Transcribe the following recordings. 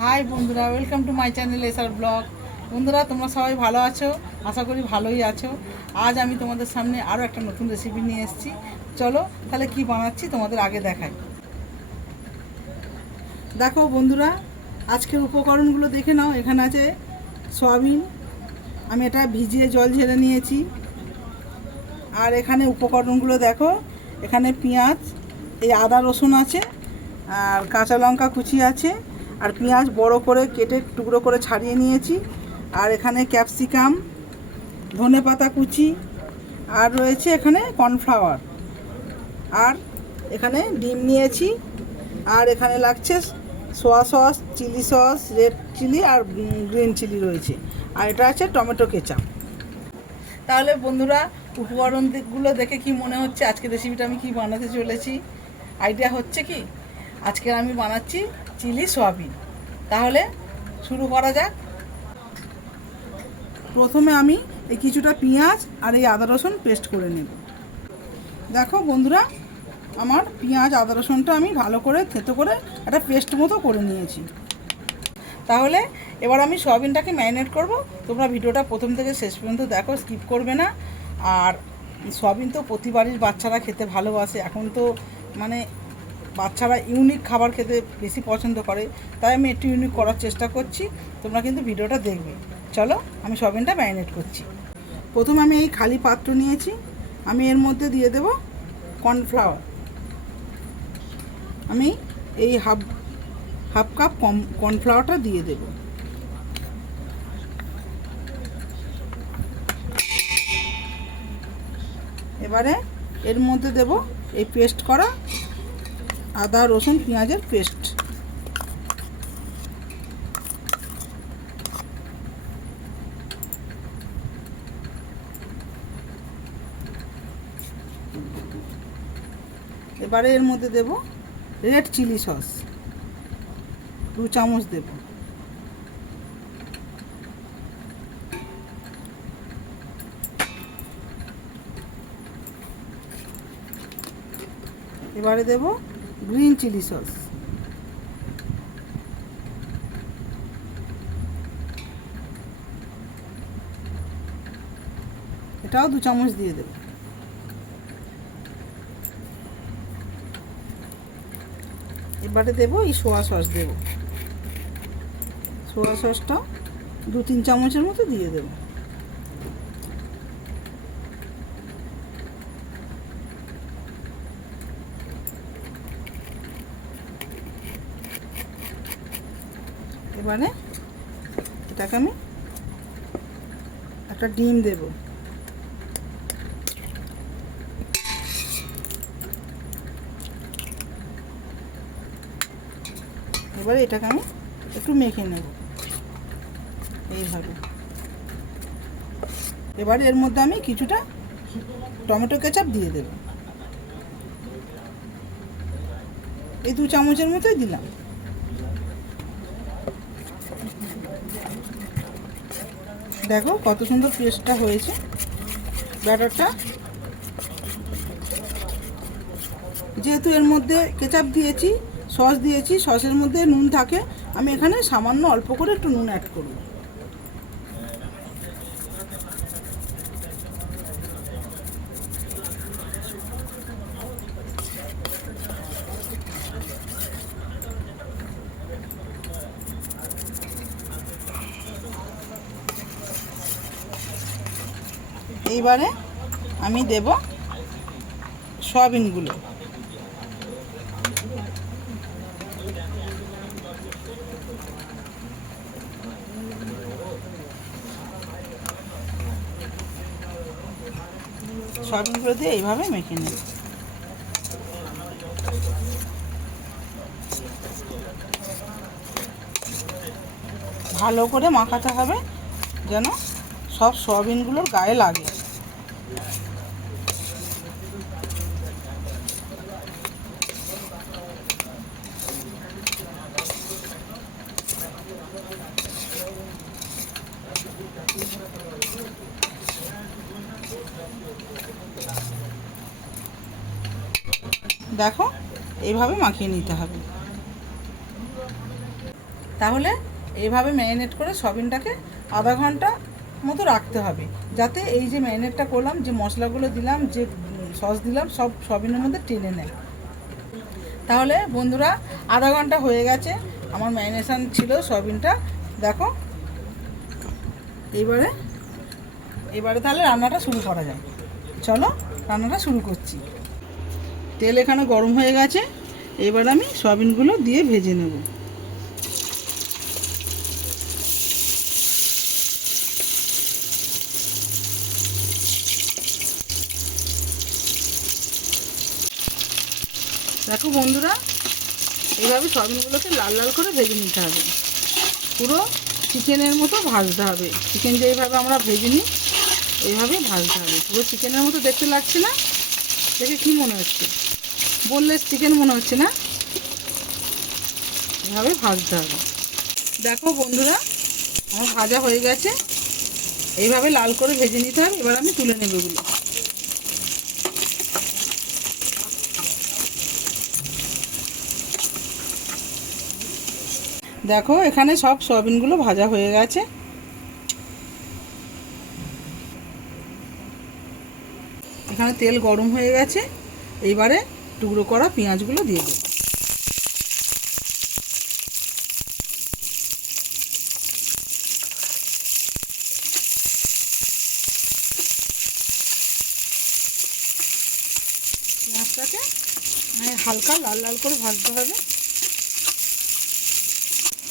High বন্ধুরা, welcome to my channel SR blog. বন্ধুরা, তোমরা সবাই ভালো আছো? আশা করি ভালোই আছো। আজ আমি তোমাদের সামনে আরও একটা নতুন রেসিপি নিয়ে এসেছি। চলো তাহলে কি বানাচ্ছি তোমাদের আগে দেখাই। দেখো বন্ধুরা, আজকের উপকরণগুলো দেখে নাও। এখানে আছে সয়াবিন, আমি এটা ভিজিয়ে জল ঝেড়ে নিয়েছি। আর এখানে উপকরণগুলো দেখো, এখানে পেঁয়াজ, এই আদা রসুন আছে, আর কাঁচা লঙ্কা কুচি আছে, আর পেঁয়াজ বড় করে কেটে টুকরো করে ছাড়িয়ে নিয়েছি। আর এখানে ক্যাপসিকাম, ধনেপাতা কুচি, আর রয়েছে এখানে কর্নফ্লাওয়ার, আর এখানে ডিম নিয়েছি। আর এখানে লাগছে soya sauce, chilli sauce, red chilli আর গ্রিন চিলি রয়েছে। আর এটা আছে টমেটো কেচাপ। তাহলে বন্ধুরা, উপকরণগুলো দেখে কি মনে হচ্ছে আজকে রেসিপিটা আমি কি বানাতে চলেছি? আইডিয়া হচ্ছে কি? আজকে আমি বানাচ্ছি চিলি সয়াবিন। তাহলে শুরু করা যাক। প্রথমে আমি এই কিছুটা পেঁয়াজ আর এই আদা রসুন পেস্ট করে নেব। দেখো বন্ধুরা, আমার পেঁয়াজ আদা রসুনটা আমি ভালো করে থেতো করে একটা পেস্ট মতো করে নিয়েছি। তাহলে এবার আমি সয়াবিনটাকে ম্যারিনেট করব। তোমরা ভিডিওটা প্রথম থেকে শেষ পর্যন্ত দেখো, স্কিপ করবে না। আর সয়াবিন তো প্রতিবারই বাচ্চারা খেতে ভালোবাসে। এখন তো মানে বাচ্চারা ইউনিক খাবার খেতে বেশি পছন্দ করে, তাই আমি একটু ইউনিক করার চেষ্টা করছি। তোমরা কিন্তু ভিডিওটা দেখবে। চলো আমি সয়াবিনটা ম্যারিনেট করছি। প্রথম আমি এই খালি পাত্র নিয়েছি, আমি এর মধ্যে দিয়ে দেব কর্নফ্লাওয়ার। আমি এই হাফ কাপ কর্নফ্লাওয়ারটা দিয়ে দেব। এবারে এর মধ্যে দেব এই পেস্ট করা আদা রসুন পেঁয়াজের পেস্ট। এবারে এর মধ্যে দেব রেড চিলি সস, 2 চামচ দেব। এবারে দেব গ্রিন চিলি সস, এটাও 2 চামচ দিয়ে দেব। এবারে দেব এই সোয়া সস, দেব সোয়া সসটা 2-3 চামচের মতো দিয়ে দেব। এবারে এটাকে আমি একটা ডিম দেব। এবারে এটাকে আমি একটু মেখে নেব এইভাবে। এবারে এর মধ্যে আমি কিছুটা টমেটো কেচাপ দিয়ে দেব, এই 2 চামচের মতোই দিলাম। দেখো কত সুন্দর পেস্টটা হয়েছে ব্যাটারটা। যেহেতু এর মধ্যে কেচাপ দিয়েছি, সস দিয়েছি, সসের মধ্যে নুন থাকে, আমি এখানে সামান্য অল্প করে একটু নুন অ্যাড করব। এইবারে আমি দেব সয়াবিনগুলো। সয়াবিনগুলো দিয়ে এইভাবে মেখে নেব। ভালো করে মাখাতে হবে যেন সব সয়াবিনগুলোর গায়ে লাগে। দেখো এইভাবে মাখিয়ে নিতে হবে। তাহলে এইভাবে ম্যারিনেট করে সয়াবিনটাকে আধা ঘন্টা মতো রাখতে হবে, যাতে এই যে ম্যারিনেটটা করলাম, যে মশলাগুলো দিলাম, যে সস দিলাম, সব সয়াবিনের মধ্যে টেনে নেয়। তাহলে বন্ধুরা আধা ঘন্টা হয়ে গেছে আমার ম্যারিনেশন ছিল সয়াবিনটা, দেখো। এবারে তাহলে রান্নাটা শুরু করা যায়। চলো রান্নাটা শুরু করছি। তেল এখানে গরম হয়ে গেছে, এবার আমি সয়াবিনগুলো দিয়ে ভেজে নেব। দেখো বন্ধুরা, এইভাবে সয়াবিনগুলোকে লাল লাল করে ভেজে নিতে হবে, পুরো চিকেনের মতো ভাজতে হবে। চিকেন যেইভাবে আমরা ভেজে নিই এইভাবেই ভাজতে হবে। পুরো চিকেনের মতো দেখতে লাগছে না? দেখে কি মনে হচ্ছে? বললে চিকেন মনে হচ্ছে না? এভাবে ভাজতে হবে। দেখো বন্ধুরা, আমার ভাজা হয়ে গেছে, এইভাবে লাল করে ভেজে নিতে হবে। এবার আমি তুলে নেব এগুলো। দেখো এখানে সব সয়াবিনগুলো ভাজা হয়ে গেছে। এখানে তেল গরম হয়ে গেছে, এইবারে টুকরো করা পেঁয়াজগুলো দিয়ে দেব। পেঁয়াজটাকে হালকা লাল লাল করে ভাজতে হবে।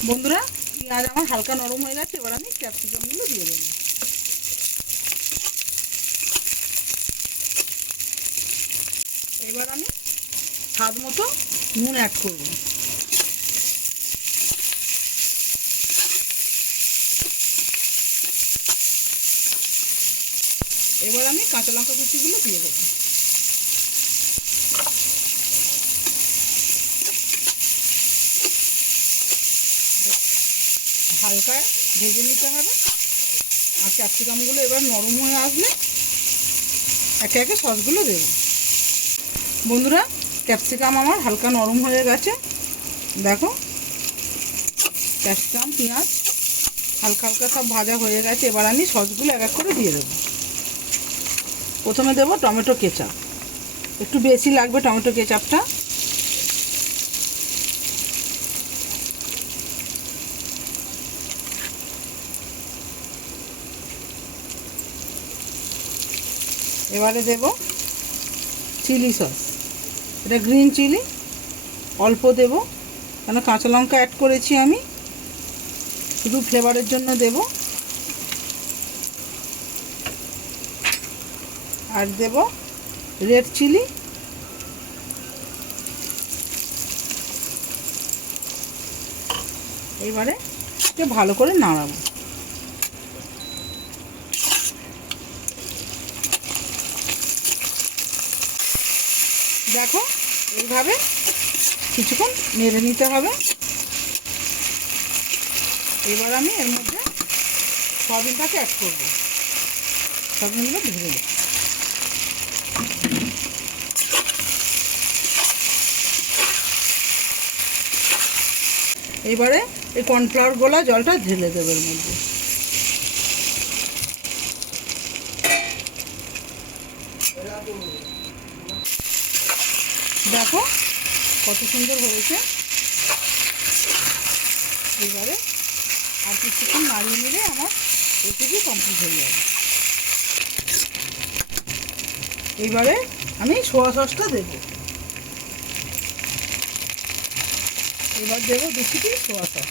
বন্ধুরা, পেঁয়াজ আমার হালকা নরম হয়ে গেছে, এবার আমি ক্যাপসিকামগুলো দিয়ে দেবো। এবার আমি স্বাদ মতো নুন অ্যাড করব। এবার আমি কাঁচা লঙ্কা কুচিগুলো দিয়ে দেবো। হালকা ভেজে নিতে হবে। আর ক্যাপসিকামগুলো এবার নরম হয়ে আসলে একে একে সসগুলো দেবো। বন্ধুরা, ক্যাপসিকাম আমার হালকা নরম হয়ে গেছে, দেখো। ক্যাপসিকাম পেঁয়াজ হালকা হালকা সব ভাজা হয়ে গেছে। এবার আমি সসগুলো এক এক করে দিয়ে দেবো। প্রথমে দেবো টমেটো কেচাপ, একটু বেশি লাগবে টমেটো কেচাপটা। এবারে দেব চিলি সস, এটা গ্রিন চিলি, অল্প দেব, কেন কাঁচা লঙ্কা অ্যাড করেছি আমি, শুধু ফ্লেভারের জন্য দেব। আর দেব রেড চিলি, এবারে ভালো করে নাড়াবো। দেখো এইভাবে কিছুক্ষণ নেড়ে নিতে হবে। এবার আমি এর মধ্যে সয়াবিনটাকে অ্যাড করব। সয়াবিনগুলো ভেজে দেবো। এবারে এই কর্নফ্লাওয়ার গোলা জলটা ঢেলে দেবো এর মধ্যে। দেখো কত সুন্দর হয়েছে। এবারে আর কিছুক্ষণ নাড়িয়ে নিলে আমার রেসিপি কমপ্লিট হয়ে যাবে। এবারে আমি সোয়া সসটা দেব। এবার দেবো 2 চিমটি সোয়া সস।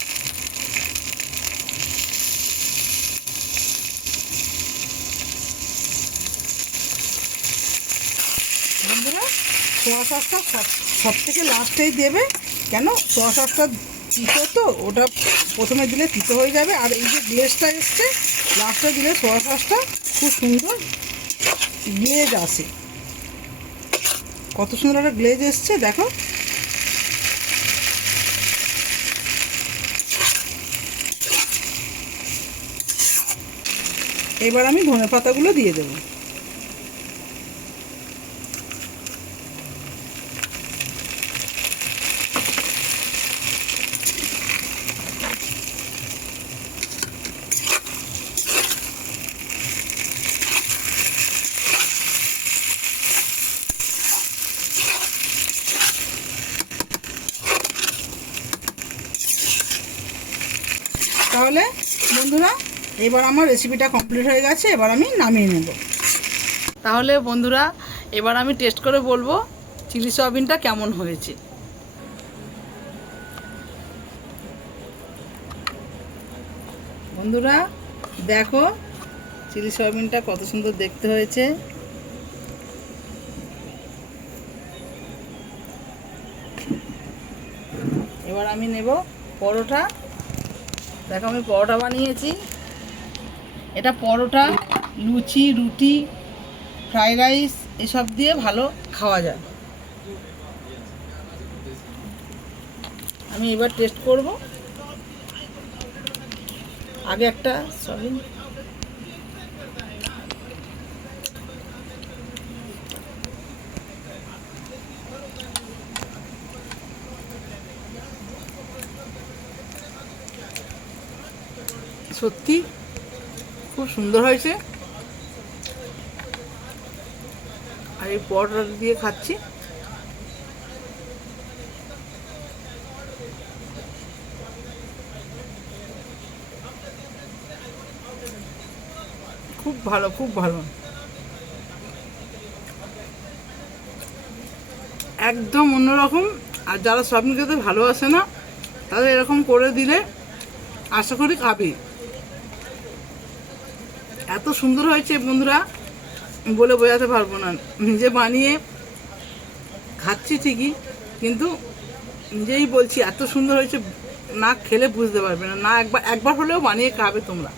বন্ধুরা, সোয়া সসটা সব থেকে লাস্টেই দেবে, কেন সোয়া সসটা তিতো, তো ওটা প্রথমে দিলে তিতো হয়ে যাবে। আর এই যে গ্লেজটা এসছে লাস্টে দিলে সোয়া সসটা খুব সুন্দর গ্লেজ আসে। কত সুন্দর একটা গ্লেজ এসছে দেখো। এবার আমি ধনে পাতাগুলো দিয়ে দেবো। তাহলে বন্ধুরা এবার আমার রেসিপিটা কমপ্লিট হয়ে গেছে, এবার আমি নামিয়ে নেব। তাহলে বন্ধুরা এবার আমি টেস্ট করে বলবো চিলি সয়াবিনটা কেমন হয়েছে। বন্ধুরা দেখো চিলি সয়াবিনটা কত সুন্দর দেখতে হয়েছে। এবার আমি নেব পরোটা। দেখো আমি পরোটা বানিয়েছি। এটা পরোটা, লুচি, রুটি, ফ্রাইড রাইস এসব দিয়ে ভালো খাওয়া যায়। আমি এবার টেস্ট করব। আগে একটা সয়াবিন, সত্যি খুব সুন্দর হয়েছে। আর এই পরোটা দিয়ে খাচ্ছি। খুব ভালো, খুব ভালো, একদম অন্যরকম। আর যারা সয়াবিন খেতে ভালোবাসে না তাদের এরকম করে দিলে আশা করি খাবে। এত সুন্দর হয়েছে বন্ধুরা বলে বোঝাতে পারবো না। নিজে বানিয়ে খাচ্ছি ঠিকই, কিন্তু নিজেই বলছি এত সুন্দর হয়েছে, না খেলে বুঝতে পারবে না। একবার হলেও বানিয়ে খাবে তোমরা।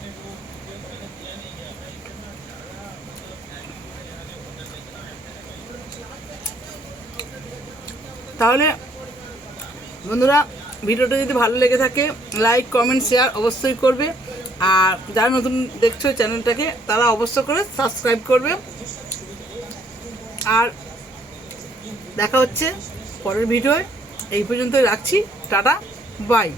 তাহলে বন্ধুরা ভিডিওটা যদি ভালো লেগে থাকে লাইক, কমেন্ট, শেয়ার অবশ্যই করবে। আর যারা নতুন দেখছো চ্যানেলটাকে তারা অবশ্য করে সাবস্ক্রাইব করবে। আর দেখা হচ্ছে পরের ভিডিওয়। এই পর্যন্তই রাখছি। Tata, by.